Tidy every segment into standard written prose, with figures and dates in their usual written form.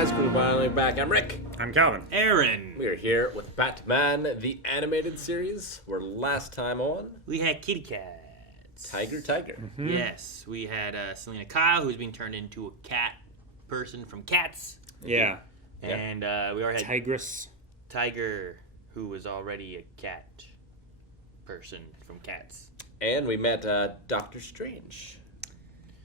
guys, we're finally back. I'm Rick. I'm Calvin. Aaron. We are here with Batman, the animated series, where last time on... We had kitty cats. Tiger. Mm-hmm. Yes, we had Selena Kyle, who's being turned into a cat person from Cats. Yeah. And we already had Tigress. Tiger, who was already a cat person from Cats. And we met Doctor Strange.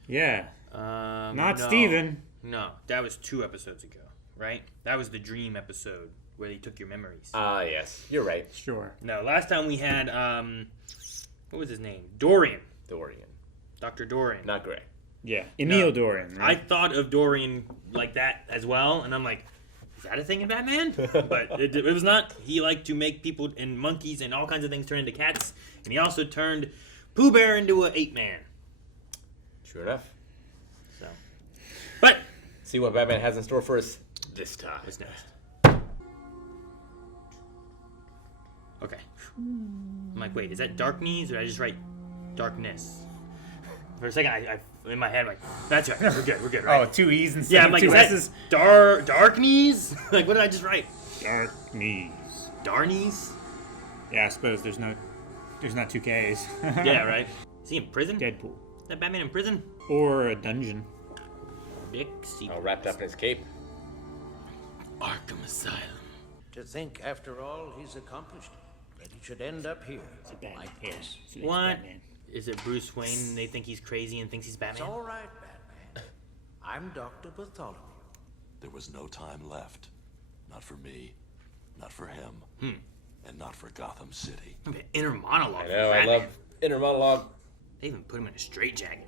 Yeah. Not Steven. No, that was 2 episodes ago, right? That was the dream episode where they took your memories. Yes. You're right. Sure. No, last time we had, what was his name? Dorian. Dr. Dorian. Not Gray. Yeah. Emil Dorian. I Right? thought of Dorian like that as well, and I'm like, is that a thing in Batman? But it was not. He liked to make people and monkeys and all kinds of things turn into cats, and he also turned Pooh Bear into an ape man. Sure enough. So, but See what Batman has in store for us this time. what's next? Okay. I'm like, wait, is that Darkness or did I just write Darkness? For a second, I in my head, I'm like, that's right. We're good, right? Oh, 2 E's instead Yeah, I'm of like, 2 is S's. that Darkness? Like, what did I just write? Dark knees. Darnies? Yeah, I suppose there's not 2 K's. Yeah, right. Is he in prison? Deadpool. Is that Batman in prison? Or a dungeon. Dixie. All wrapped up in his cape. Arkham Asylum. To think, after all he's accomplished, that he should end up here. It's a Batman. Like Yes. this. So it's What? Batman. Is it Bruce Wayne and they think he's crazy and thinks he's It's Batman? all right, Batman. I'm Dr. Bartholomew. There was no time left. Not for me, not for him, and not for Gotham City. An inner monologue. I know, I Batman. love inner monologue. They even put him in a straitjacket.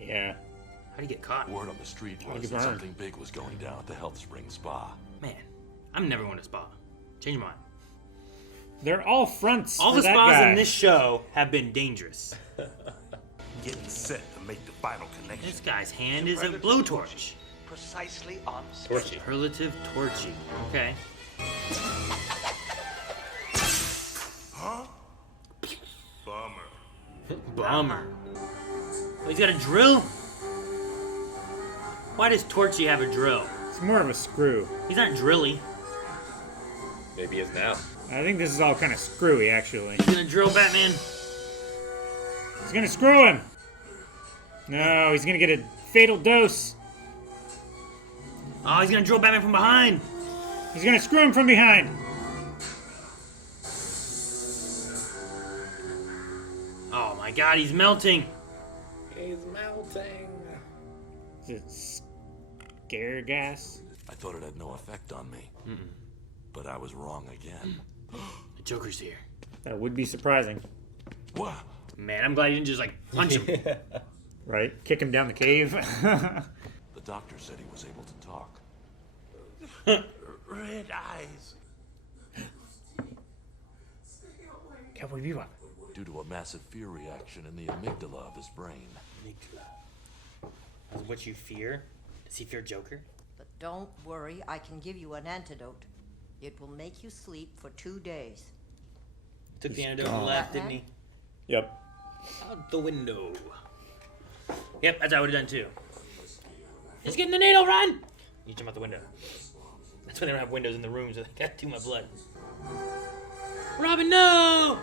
Yeah. How'd he get caught? Word on the street Like was a that bird. something big was going down at the Health Spring Spa. Man, I'm never going to spa. Change your mind. They're all fronts All for the that spas guy. in this show have been dangerous. Getting set to make the final connection. This guy's hand is a blowtorch. Precisely on Torchy. Superlative torchy. Okay. Huh? Bummer. Bummer. Oh, he's got a drill? Why does Torchy have a drill? It's more of a screw. He's not drilly. Maybe he is now. I think this is all kind of screwy, actually. He's gonna drill Batman. He's gonna screw him. No, he's gonna get a fatal dose. Oh, he's gonna drill Batman from behind. He's gonna screw him from behind. Oh my god, he's melting. He's melting. Is it scare gas? I thought it had no effect on me. But I was wrong again. The Joker's here. That would be surprising, What? Man, I'm glad you didn't just like punch him. right? Kick him down the cave. The doctor said he was able to talk. Red eyes. Cowboy Bebop. Due to a massive fear reaction in the amygdala of his brain. That's what you fear? Does he fear Joker? But don't worry, I can give you an antidote. It will make you sleep for 2 days. Took the antidote and left, didn't he? Yep. Out the window. Yep, that's how I would have done too. He's getting the needle, run! You jump out the window. That's why they don't have windows in the rooms, so they got too much blood. Robin, no!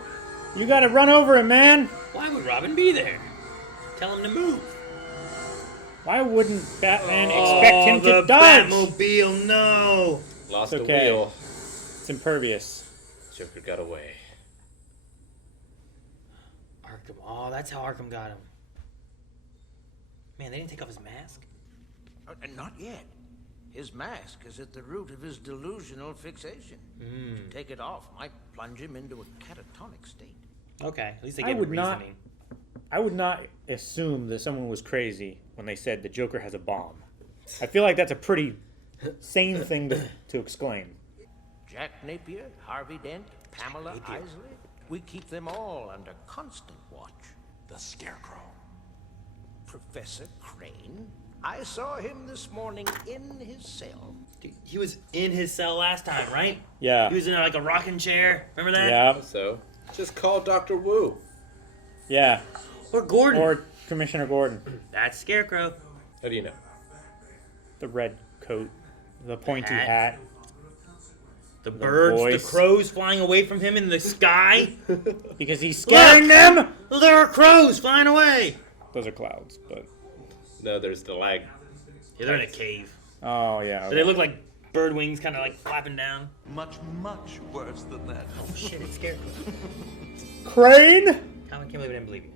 You gotta run over him, man. Why would Robin be there? Tell him to move. Why wouldn't Batman expect him to the dodge? Batmobile, no! Lost It's the okay. wheel. It's impervious. Joker got away. Arkham, oh, that's how Arkham got him. Man, they didn't take off his mask? Not yet. His mask is at the root of his delusional fixation. To take it off might plunge him into a catatonic state. Okay, at least they I gave would him not- reasoning. I would not assume that someone was crazy when they said the Joker has a bomb. I feel like that's a pretty sane thing to exclaim. Jack Napier, Harvey Dent, Pamela Isley. We keep them all under constant watch. The Scarecrow. Professor Crane. I saw him this morning in his cell. Dude, he was in his cell last time, right? Yeah. He was in like a rocking chair. Remember that? Yeah. So, just call Dr. Wu. Yeah. Or Gordon. Or Commissioner Gordon. That's Scarecrow. How do you know? The red coat. The pointy hat. hat. The birds, the voice. crows flying away from him in the sky. Because he's scaring them! There are crows flying away. Those are clouds, but... No, there's the lag. Yeah, they're in a cave. Oh, yeah. So Okay. they look like bird wings kind of like flapping down. Much, much worse than that. Oh shit, it's Scarecrow. Crane? I can't believe I didn't believe you.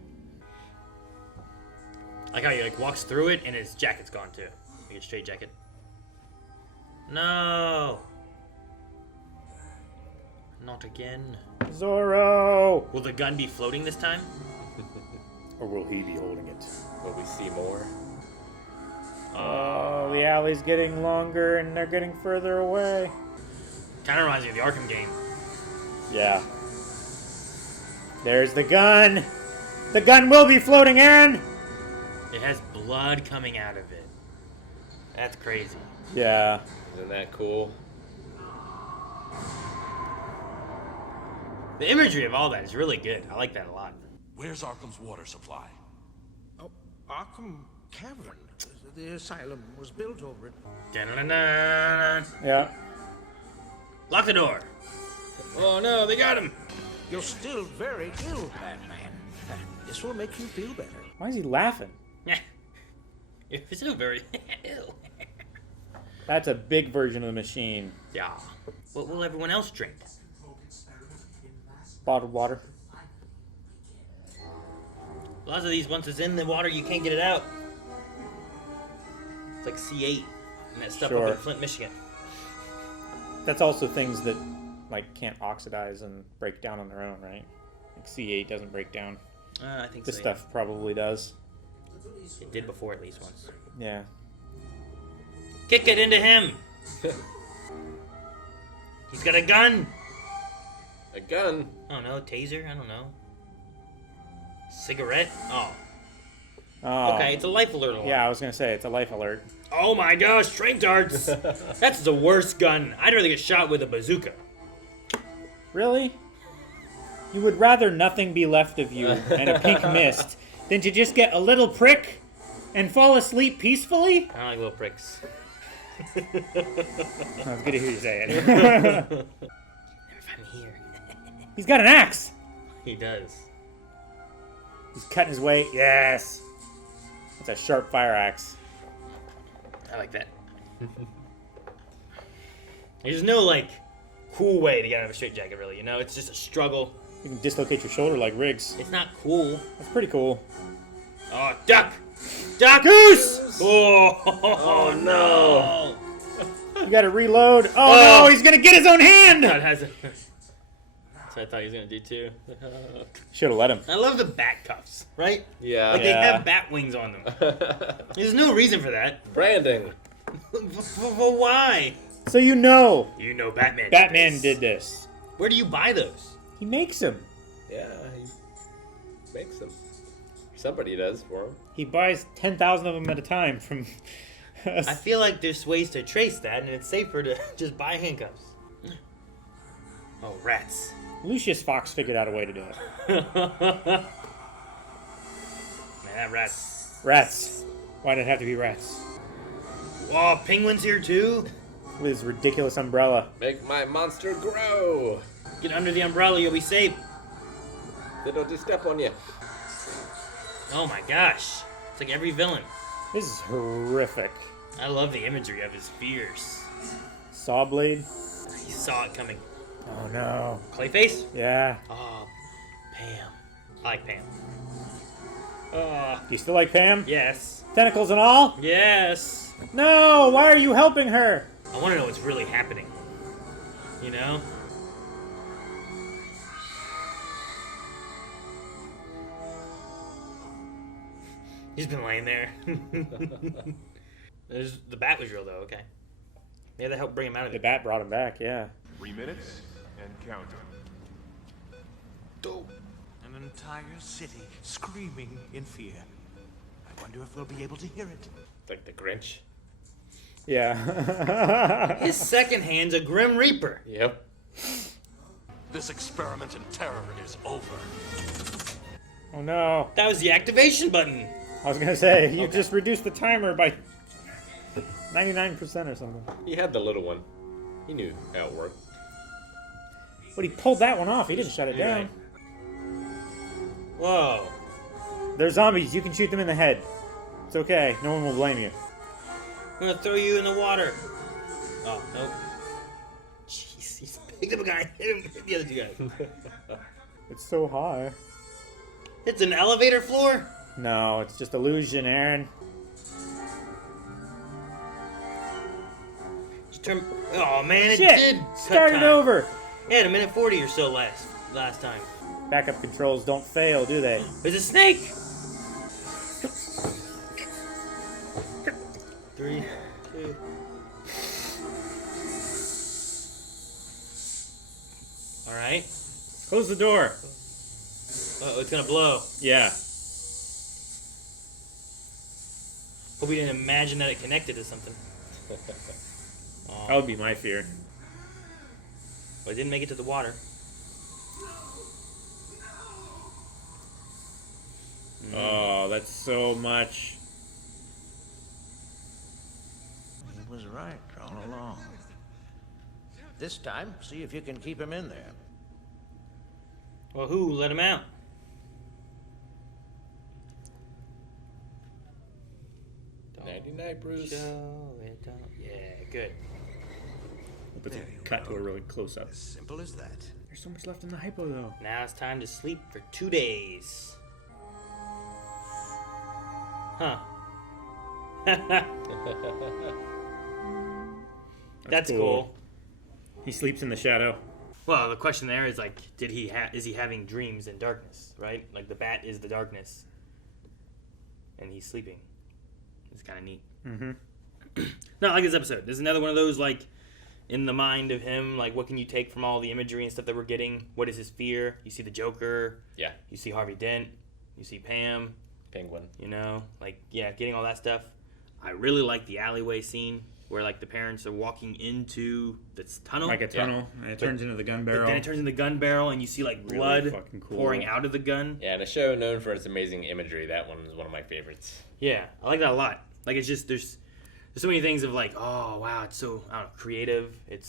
Like how he like walks through it and his jacket's gone too. Like a straight jacket. No. Not again. Zorro! Will the gun be floating this time? Or will he be holding it? Will we see more? Oh, the alley's getting longer and they're getting further away. Kind of reminds me of the Arkham game. Yeah. There's the gun! The gun will be floating, Aaron! It has blood coming out of it. That's crazy. Yeah. Isn't that cool? The imagery of all that is really good. I like that a lot. Where's Arkham's water supply? Oh, Arkham Cavern. The asylum was built over it. Dun-dun-dun. Yeah. Lock the door. Oh no, they got him. You're still very ill, Batman. This will make you feel better. Why is he laughing? You're still very ill. That's a big version of the machine. Yeah. What will everyone else drink? Bottled water. Lots of these, once it's in the water, you can't get it out. It's like C8 and that stuff Sure. up in Flint, Michigan. That's also things that like can't oxidize and break down on their own, right? Like C8 doesn't break down. I think This so. stuff probably does. Yeah. It did before at least once. Yeah. Kick it into him. He's got a gun. A gun? I don't know, taser? I don't know. Cigarette? Oh. Oh. Okay, it's a life alert alarm. Yeah, I was gonna say it's a life alert. Oh my gosh, trank darts! That's the worst gun. I'd rather get shot with a bazooka. Really? You would rather nothing be left of you and a pink mist than to just get a little prick and fall asleep peacefully? I don't like little pricks. Oh, it's good to hear you say it. Never find me here. He's got an axe. He does. He's cutting his way. Yes. It's a sharp fire axe. I like that. There's no, like, cool way to get out of a straitjacket, really, you know? It's just a struggle. You can dislocate your shoulder like Riggs. It's not cool. That's pretty cool. Oh, duck! Duck! Goose! Oh, no! You gotta reload. Oh, no, he's gonna get his own hand! God has a... That's what I thought he was gonna do, too. Should've let him. I love the bat cuffs, right? Yeah. Like, they Yeah. have bat wings on them. There's no reason for that. Branding. Why? So you know You know Batman. Batman did this. Where do you buy those? He makes them. Yeah, he makes them. Somebody does for him. He buys 10,000 of them at a time from... I feel like there's ways to trace that, and it's safer to just buy handcuffs. Oh, rats. Lucius Fox figured out a way to do it. Man, that rat's... Rats. Why did it have to be rats? Oh, penguins here too? With his ridiculous umbrella. Make my monster grow. Get under the umbrella, you'll be safe. They don't just step on you. Oh my gosh. It's like every villain. This is horrific. I love the imagery of his fears. Saw blade. He saw it coming. Oh no. Clayface? Yeah. Oh, Pam. I like Pam. Oh, Do you still like Pam? yes. Tentacles and all? Yes. No! Why are you helping her? I want to know what's really happening. You know? He's been laying there. The bat was real, though, okay. They had to help bring him out of The it. bat brought him back, yeah. 3 minutes and counting. An entire city screaming in fear. I wonder if we'll be able to hear it. Like the Grinch. Yeah. His second hand's a Grim Reaper. Yep. This experiment in terror is over. Oh no. That was the activation button. I was gonna say, you just reduced the timer by 99% or something. He had the little one. He knew how it worked. But he pulled that one off. He didn't shut it down. Right. Whoa. They're zombies. You can shoot them in the head. It's okay. No one will blame you. I'm gonna throw you in the water. Oh, nope. Jeez, he's picked up a guy and hit him. Hit the other two guys. It's so high. It's an elevator floor? No, it's just illusion, Aaron. Just turn. Oh man, it Shit! did. cut Start it time. over. Yeah, a minute 40 or so last time. Backup controls don't fail, do they? There's a snake. 3, 2. All right. Close the door. Oh, it's gonna blow. Yeah. Hope we didn't imagine that it connected to something. That would be my fear. Well, it didn't make it to the water. Oh, that's so much. He was right all along. This time, see if you can keep him in there. Well, who let him out? Nighty-night, Bruce. Show it down. Yeah, good. But There you cut go. to a really close up. As simple as that. There's so much left in the hypo, though. Now it's time to sleep for 2 days. Huh. That's cool. He sleeps in the shadow. Well, the question there is like, is he having dreams in darkness, right? Like the bat is the darkness, and he's sleeping. It's kind of neat. Mm-hmm. Not like this episode. This is another one of those like, in the mind of him, like what can you take from all the imagery and stuff that we're getting? What is his fear? You see the Joker. Yeah. You see Harvey Dent. You see Pam. Penguin. You know, like yeah, getting all that stuff. I really like the alleyway scene where like the parents are walking into this tunnel. Like a tunnel, and it turns into the gun barrel. Then it turns into the gun barrel, and you see like Really blood fucking cool. pouring out of the gun. Yeah, and a show known for its amazing imagery. That one is one of my favorites. Yeah, I like that a lot. Like it's just there's so many things of like, oh wow, it's so I don't know, creative. It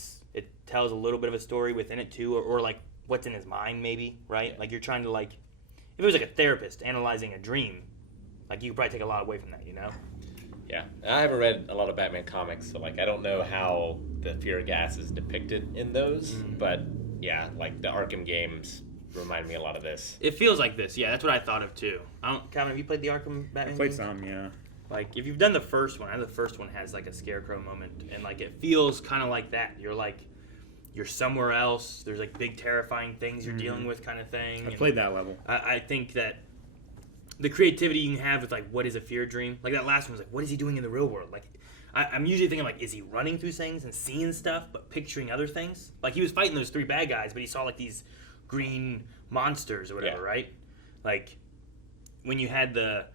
tells a little bit of a story within it too, or like what's in his mind maybe, right? Yeah. Like you're trying to like, if it was like a therapist analyzing a dream, like you could probably take a lot away from that, you know? Yeah, I haven't read a lot of Batman comics, so like I don't know how the fear gas is depicted in those, but yeah, like the Arkham games remind me a lot of this. It feels like this, yeah. That's what I thought of too. Calvin, have you played the Arkham Batman? I played games? some, yeah. Like if you've done the first one, I know the first one has like a Scarecrow moment, and like it feels kind of like that. You're somewhere else. There's like big terrifying things you're dealing with, kind of thing. I played that level. I think that the creativity you can have with like what is a fear dream, like that last one was like what is he doing in the real world? Like I'm usually thinking like is he running through things and seeing stuff, but picturing other things. Like he was fighting those 3 bad guys, but he saw like these green monsters or whatever, Yeah. right? Like when you had the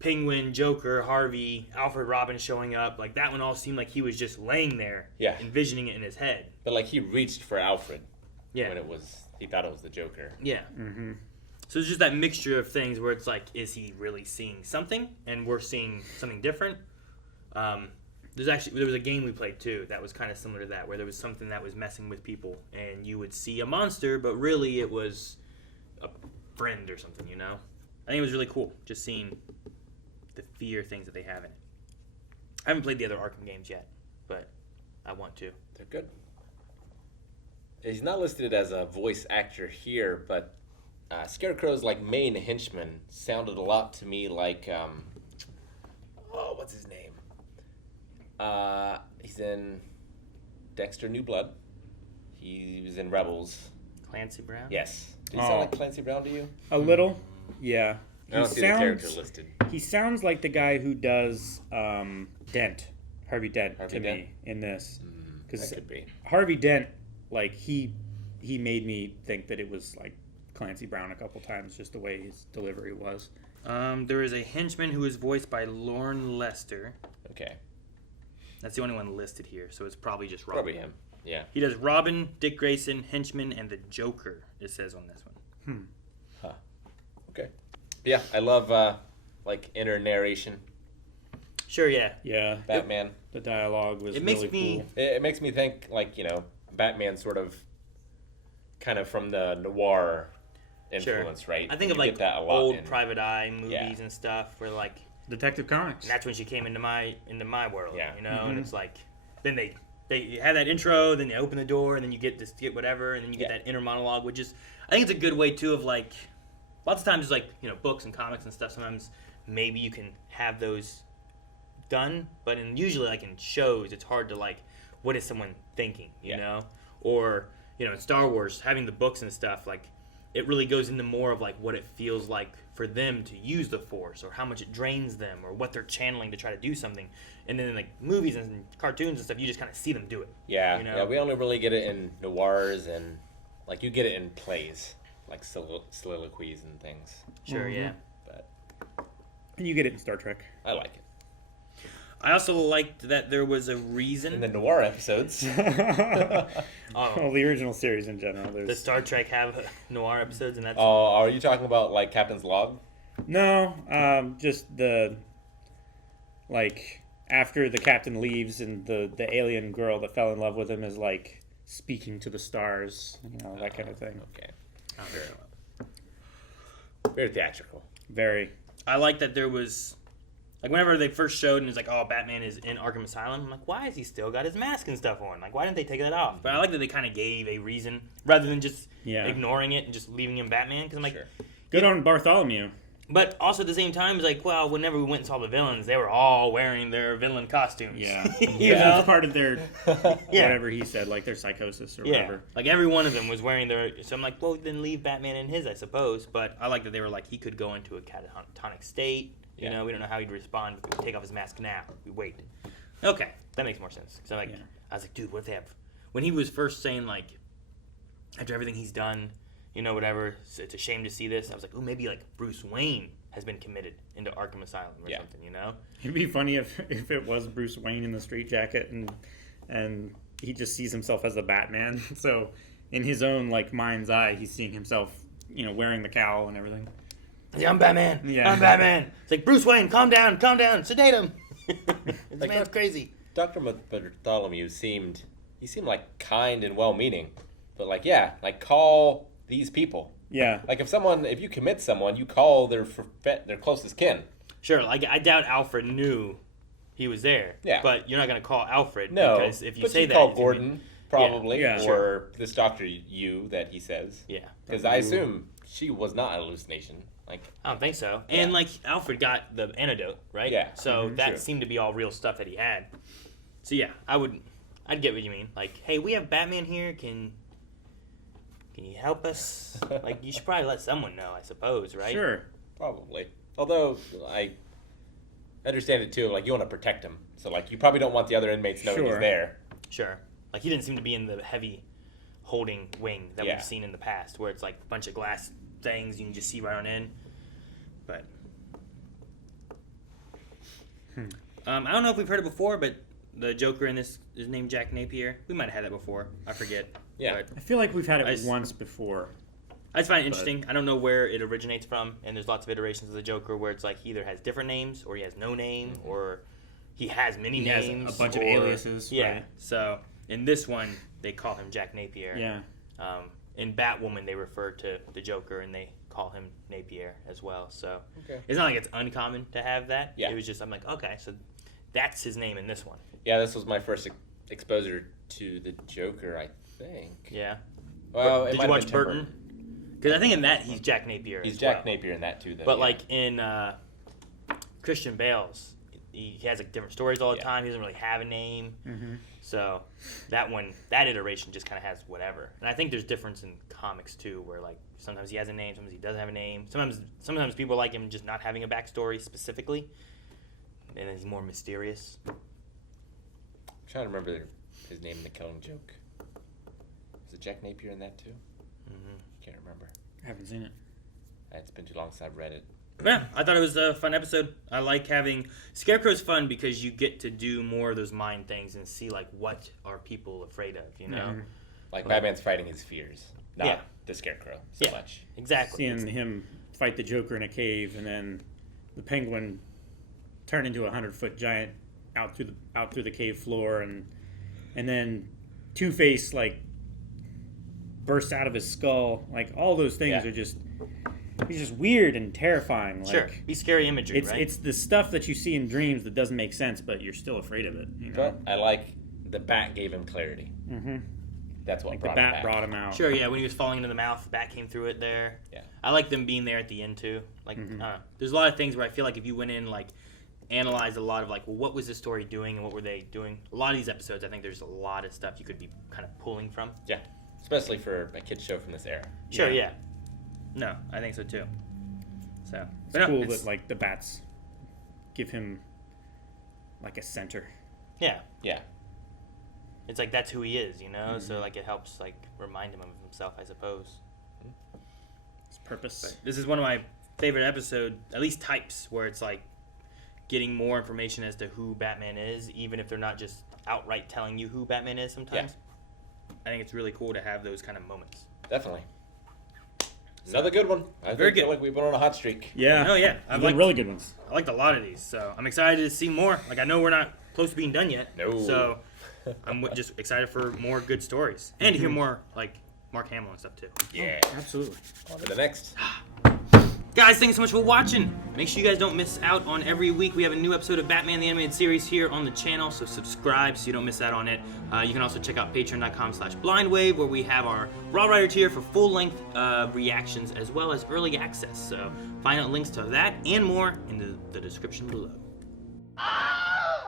Penguin, Joker, Harvey, Alfred, Robin showing up, like that one all seemed like he was just laying there, Yeah. envisioning it in his head. But like he reached for Alfred Yeah, when he thought it was the Joker. yeah. Mm-hmm. So it's just that mixture of things where it's like, is he really seeing something, and we're seeing something different? There was a game we played too that was kind of similar to that, where there was something that was messing with people, and you would see a monster, but really it was a friend or something, you know? I think it was really cool, just seeing the fear things that they have in it. I haven't played the other Arkham games yet, but I want to. They're good. He's not listed as a voice actor here, but Scarecrow's like main henchman sounded a lot to me like what's his name? He's in Dexter New Blood. He was in Rebels. Clancy Brown? Yes. Did he Oh. sound like Clancy Brown to you? A little, yeah. I don't see the character listed. He sounds like the guy who does Dent, Harvey Dent, Harvey to Dent? me in this. That Because could be. Harvey Dent, like he made me think that it was like Clancy Brown a couple times, just the way his delivery was. There is a henchman who is voiced by Lorne Lester. Okay. That's the only one listed here, so it's probably just Robin. Probably him. Yeah. He does Robin, Dick Grayson, Henchman, and the Joker, it says on this one. Okay. Yeah, I love like inner narration. Sure, yeah. Yeah. Batman. The dialogue was It makes really me- cool. It makes me think, like, you know, Batman sort of kind of from the noir influence, right? I think of You like get that a lot old in- Private Eye movies Yeah. and stuff where like Detective Comics. and that's when she came into my world. Yeah. You know, and it's like then they have that intro, then they open the door, and then you get whatever, and then you get Yeah. that inner monologue, which is I think it's a good way too of like lots of times like you know books and comics and stuff. Sometimes maybe you can have those done, but usually like in shows, it's hard to like what is someone thinking, you Yeah. know, or you know in Star Wars having the books and stuff like. It really goes into more of like what it feels like for them to use the Force, or how much it drains them, or what they're channeling to try to do something. And then in like movies and cartoons and stuff, you just kind of see them do it. Yeah, you know? yeah. We only really get it in noirs and like you get it in plays, like soliloquies and things. Sure, yeah. But And you get it in Star Trek. I like it I also liked that there was a reason. in the noir episodes. Well, the original series in general. The There's Star Trek have noir episodes, and that's Oh, are you talking about like Captain's Log? no, just the like after the captain leaves and the alien girl that fell in love with him is like speaking to the stars, you know, that kind of thing. Okay, oh, very theatrical. Very. I like that there was like whenever they first showed and it's like, oh, Batman is in Arkham Asylum. I'm like, why has he still got his mask and stuff on? Like, why didn't they take that off? But I like that they kind of gave a reason rather than just Yeah. ignoring it and just leaving him Batman. Because I'm like, Sure. Good on Bartholomew. but also at the same time, it's like, well, whenever we went and saw the villains, they were all wearing their villain costumes. Yeah. you Yeah, know? it's part of their Yeah. whatever he said, like their psychosis or Yeah, whatever. like every one of them was wearing their. So I'm like, well, then leave Batman in his, I suppose. But I like that they were like, he could go into a catatonic state. You Yeah. know, we don't know how he'd respond. We take off his mask now. We wait. Okay, that makes more sense. So like, Yeah. I was like, dude, what if they have? When he was first saying like, after everything he's done, you know, whatever, it's a shame to see this. I was like, oh, maybe like Bruce Wayne has been committed into Arkham Asylum or Yeah. something. You know? It'd be funny if it was Bruce Wayne in the straitjacket and he just sees himself as the Batman. So in his own like mind's eye, he's seeing himself, you know, wearing the cowl and everything. Yeah, I'm Batman. Yeah. I'm Batman. It's like Bruce Wayne, calm down, sedate him. This Like, man's crazy. Dr. Bartholomew seemed like kind and well-meaning, but like yeah, like call these people. Yeah. Like if you commit someone, you call their closest kin. Sure, like I doubt Alfred knew he was there. Yeah. But you're not going to call Alfred No, because if you but say you that, call he's gonna be- Gordon probably, Yeah, or sure. this Doctor You that he says. Yeah. Because I assume she was not an hallucination. Like I don't think so. And Yeah. like Alfred got the antidote, right? Yeah. So that Sure. seemed to be all real stuff that he had. So yeah, I'd get what you mean. Like, hey, we have Batman here. Can you help us? Like, you should probably let someone know, I suppose, right? Sure. probably. Although I understand it too. Like you want to protect him, so like you probably don't want the other inmates knowing he's Sure. there. Sure. Like he didn't seem to be in the heavy holding wing that Yeah. we've seen in the past, where it's like a bunch of glass things you can just see right on in. But I don't know if we've heard it before, but the Joker in this is named Jack Napier. We might have had that before. I forget. Yeah. But I feel like we've had I it s- once before. I just find it interesting. I don't know where it originates from, and there's lots of iterations of the Joker where it's like he either has different names, or he has no name, or he has many He has names. a bunch of or- aliases, Yeah. right. So in this one, they call him Jack Napier. Yeah. In Batwoman, they refer to the Joker and they call him Napier as well. So Okay. it's not like it's uncommon to have that. Yeah. It was just I'm like, okay, so that's his name in this one. Yeah, this was my first exposure to the Joker, I think. Yeah. Well, it Did might you have watch been Tim Burton? Because I think in that he's Jack Napier. He's as Jack well. Napier in that too, though. But yeah. like in Christian Bale's, he has like different stories all the Yeah. time. He doesn't really have a name. Mm-hmm. So that iteration just kind of has whatever. And I think there's difference in comics too, where like sometimes he has a name, sometimes he doesn't have a name. Sometimes people like him just not having a backstory specifically, and then he's more mysterious. I'm trying to remember his name in The Killing Joke. Is it Jack Napier in that too? Mm-hmm. Can't remember. I haven't seen it. It's been too long since I've read it. But yeah, I thought it was a fun episode. I like having Scarecrow's fun because you get to do more of those mind things and see like what are people afraid of, you know? Mhm. Like Batman's fighting his fears, not Yeah. the Scarecrow so Yeah. much. Exactly. Seeing him fight the Joker in a cave and then the Penguin turn into a 100-foot giant out through the cave floor, and then Two-Face like bursts out of his skull. Like all those things are just weird and terrifying. Like, Sure, be scary imagery, right? It's the stuff that you see in dreams that doesn't make sense, but you're still afraid of it. You know? But I like the bat gave him clarity. Mm-hmm. That's what Like the brought him bat back. brought him out. Sure, yeah. When he was falling into the mouth, the bat came through it there. Yeah. I like them being there at the end too. Like, there's a lot of things where I feel like if you went in like analyzed a lot of like, well, what was this story doing and what were they doing? A lot of these episodes, I think there's a lot of stuff you could be kind of pulling from. Yeah, especially for a kid's show from this era. Sure, yeah. No, I think so too. So It's cool that like the bats give him like a center. Yeah. Yeah. It's like that's who he is, you know. So like it helps like remind him of himself, I suppose. His purpose. But this is one of my favorite episode, at least types, where it's like getting more information as to who Batman is, even if they're not just outright telling you who Batman is. Sometimes, I think it's really cool to have those kind of moments. Definitely. Another good one. I Very feel good. like we've been on a hot streak. Yeah. Oh yeah, I've liked really good ones. I liked a lot of these, so I'm excited to see more. Like I know we're not close to being done yet, No. so I'm just excited for more good stories and to hear more like Mark Hamill and stuff too. Yeah. Absolutely. On to the next. Guys, thanks so much for watching. Make sure you guys don't miss out on every week. We have a new episode of Batman the Animated Series here on the channel, so subscribe so you don't miss out on it. You can also check out patreon.com/blindwave, where we have our Raw Rider tier for full-length reactions as well as early access. So find out links to that and more in the description below.